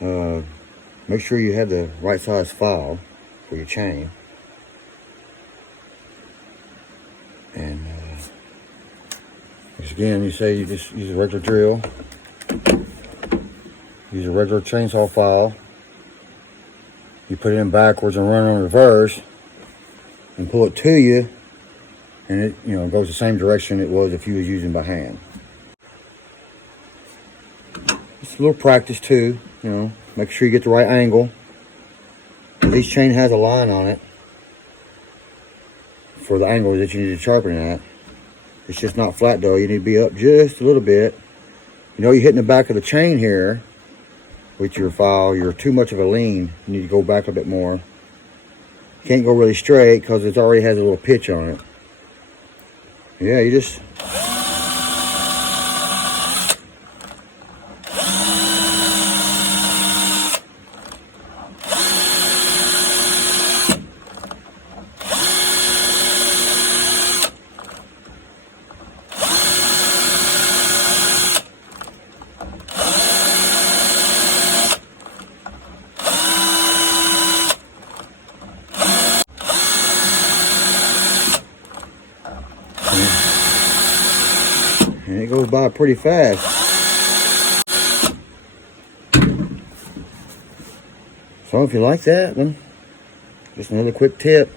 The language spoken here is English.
Make sure you have the right size file for your chain. And again, you say you just use a regular drill, use a regular chainsaw file. You put it in backwards and run in reverse and pull it to you, and it goes the same direction it was if you was using by hand. It's a little practice too, make sure you get the right angle. Each chain has a line on it for the angle that you need to sharpen at. It's just not flat though. You need to be up just a little bit. You're hitting the back of the chain here with your file. You're too much of a lean. You need to go back a bit more. You can't go really straight because it already has a little pitch on it. Yeah, you just and it goes by pretty fast. So if you like that, then just another quick tip.